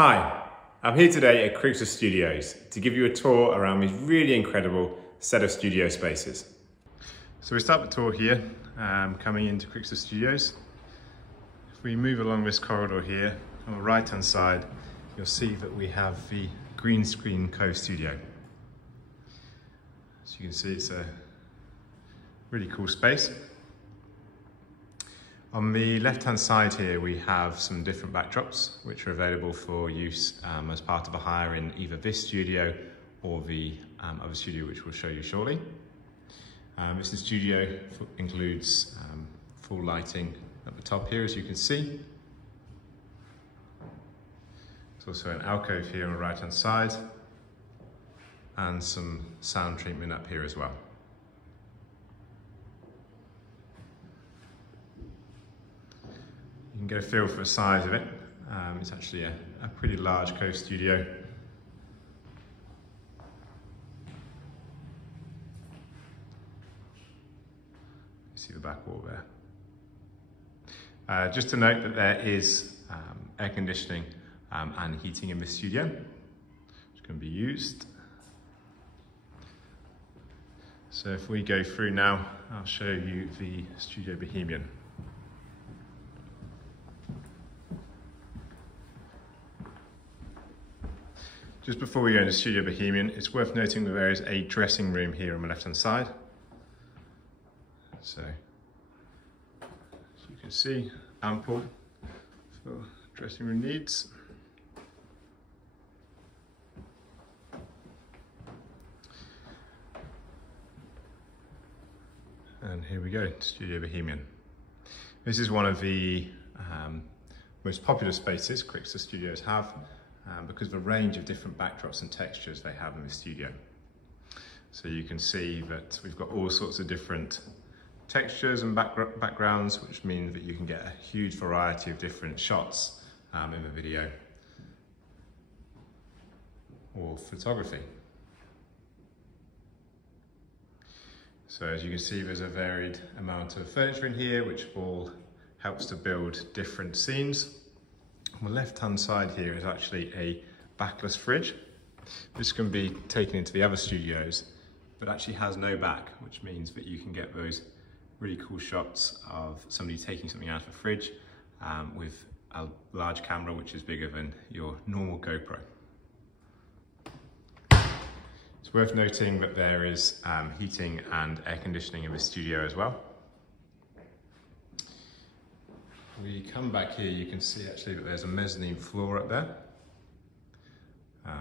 Hi, I'm here today at Crixus Studios to give you a tour around these really incredible set of studio spaces. So we start the tour here, coming into Crixus Studios. If we move along this corridor here, on the right hand side, you'll see that we have the green screen cove studio. So you can see it's a really cool space. On the left-hand side here, we have some different backdrops which are available for use as part of a hire in either this studio or the other studio which we'll show you shortly. This studio includes full lighting at the top here, as you can see. There's also an alcove here on the right-hand side and some sound treatment up here as well. You can get a feel for the size of it. It's actually a pretty large cove studio. You see the back wall there. Just to note that there is air conditioning and heating in this studio, which can be used. So if we go through now, I'll show you the Studio Bohemian. Just before we go into Studio Bohemian, it's worth noting that there is a dressing room here on the left-hand side. So, as you can see, ample for dressing room needs. And here we go, Studio Bohemian. This is one of the most popular spaces Crixus Studios have, because of the range of different backdrops and textures they have in the studio. So you can see that we've got all sorts of different textures and backgrounds, which means that you can get a huge variety of different shots in the video or photography. So as you can see, there's a varied amount of furniture in here, which all helps to build different scenes. On the left-hand side here is actually a backless fridge. This can be taken into the other studios, but actually has no back, which means that you can get those really cool shots of somebody taking something out of the fridge with a large camera, which is bigger than your normal GoPro. It's worth noting that there is heating and air conditioning in the studio as well. We come back here, you can see actually that there's a mezzanine floor up there.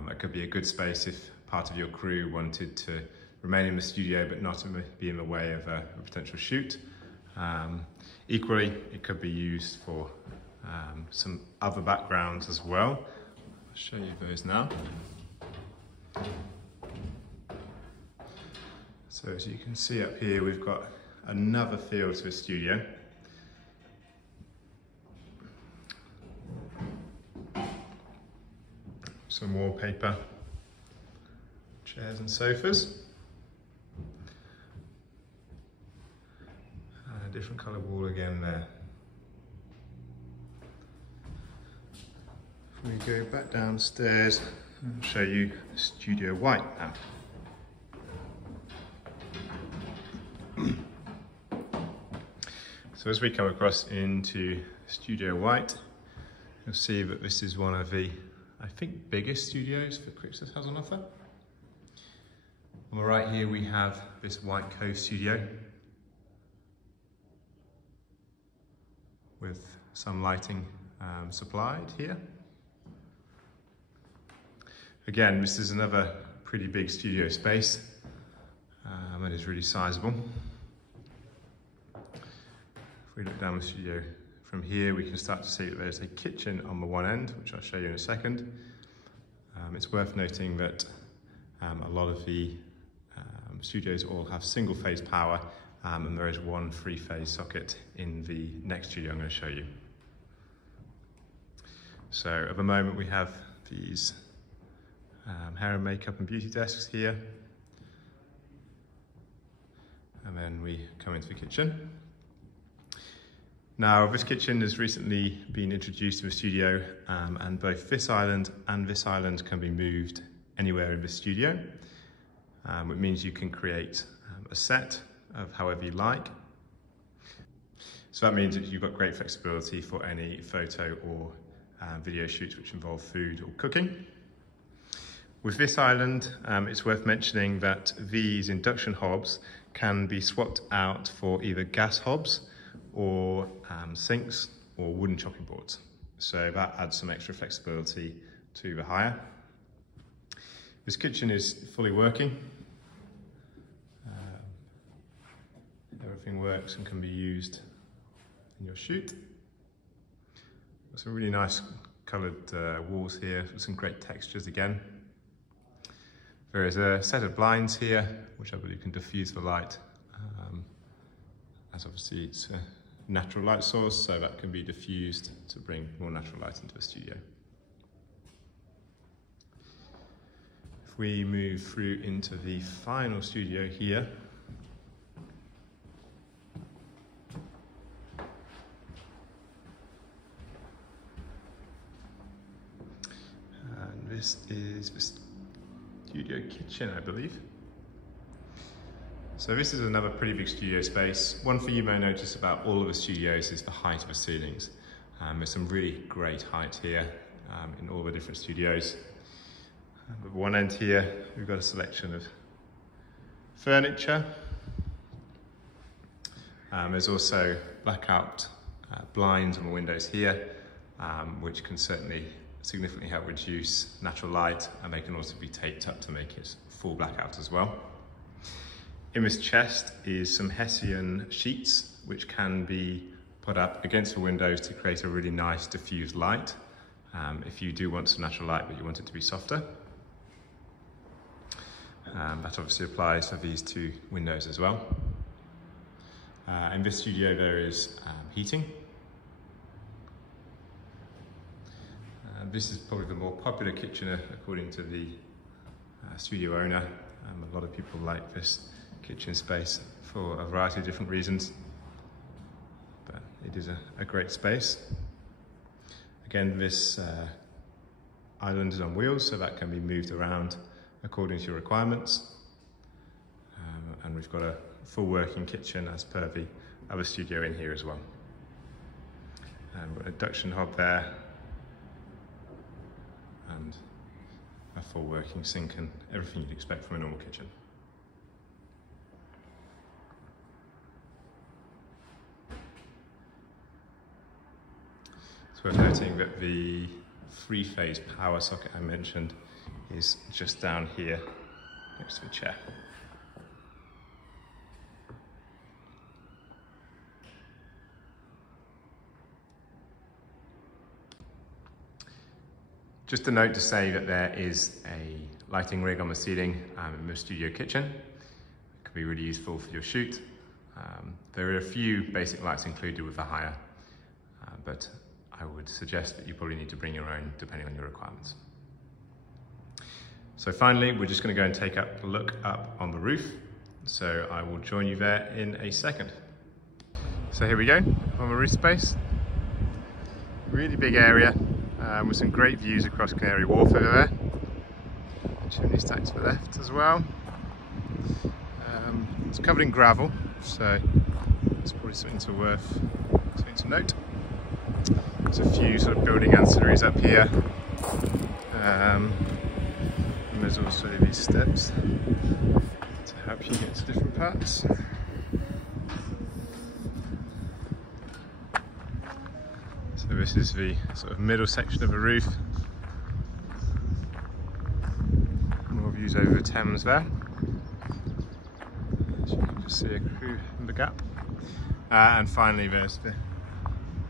That could be a good space if part of your crew wanted to remain in the studio but not be in the way of a potential shoot. Equally, it could be used for some other backgrounds as well. I'll show you those now. So as you can see up here, we've got another feel to the studio. Some wallpaper, chairs and sofas, and a different colour wall again there. If we go back downstairs, I'll show you Studio White now. So as we come across into Studio White, you'll see that this is one of the, I think, biggest studios that Crixus has on offer. On the right here we have this White Cove studio with some lighting supplied here. Again, this is another pretty big studio space and is really sizable. If we look down the studio from here, we can start to see that there's a kitchen on the one end, which I'll show you in a second. It's worth noting that a lot of the studios all have single phase power, and there is one 3-phase socket in the next studio I'm going to show you. So at the moment we have these hair and makeup and beauty desks here. And then we come into the kitchen. Now, this kitchen has recently been introduced to the studio, and both this island and this island can be moved anywhere in the studio, which means you can create a set of however you like. So that means that you've got great flexibility for any photo or video shoots which involve food or cooking. With this island, it's worth mentioning that these induction hobs can be swapped out for either gas hobs or sinks or wooden chopping boards. So that adds some extra flexibility to the hire. This kitchen is fully working. Everything works and can be used in your shoot. Got some really nice coloured walls here with some great textures again. There is a set of blinds here, which I believe can diffuse the light, as obviously it's a natural light source, so that can be diffused to bring more natural light into the studio. If we move through into the final studio here, and this is the studio kitchen, I believe. So this is another pretty big studio space. One thing you may notice about all of the studios is the height of the ceilings. There's some really great height here in all the different studios. At one end here, we've got a selection of furniture. There's also blackout blinds on the windows here, which can certainly significantly help reduce natural light, and they can also be taped up to make it full blackout as well. In this chest is some Hessian sheets, which can be put up against the windows to create a really nice diffused light, if you do want some natural light but you want it to be softer. That obviously applies for these two windows as well. In this studio there is heating. This is probably the more popular kitchen according to the studio owner. A lot of people like this kitchen space for a variety of different reasons, but it is a great space. Again, this island is on wheels, so that can be moved around according to your requirements. And we've got a full working kitchen as per the other studio in here as well. And we've got an induction hob there, and a full working sink and everything you'd expect from a normal kitchen. It's worth noting that the three-phase power socket I mentioned is just down here next to the chair. Just a note to say that there is a lighting rig on the ceiling in the studio kitchen. It can be really useful for your shoot. There are a few basic lights included with the hire, but I would suggest that you probably need to bring your own depending on your requirements. So finally, we're just going to go and take a look up on the roof. So I will join you there in a second. So here we go, on the roof space. Really big area. With some great views across Canary Wharf over there. Chimney stack to the left as well. It's covered in gravel, so it's probably something to note. There's a few sort of building ancillaries up here. And there's also these steps to help you get to different parts. So this is the sort of middle section of the roof. More views over the Thames there. As you can just see a crew in the gap. And finally there's the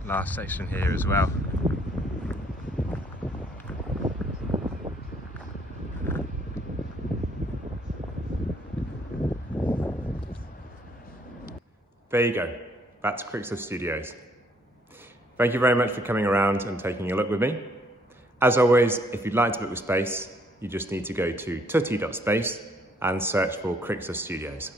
last section here as well. There you go, that's Crixus Studios. Thank you very much for coming around and taking a look with me. As always, if you'd like to book with space, you just need to go to tutti.space and search for Crixus Studios.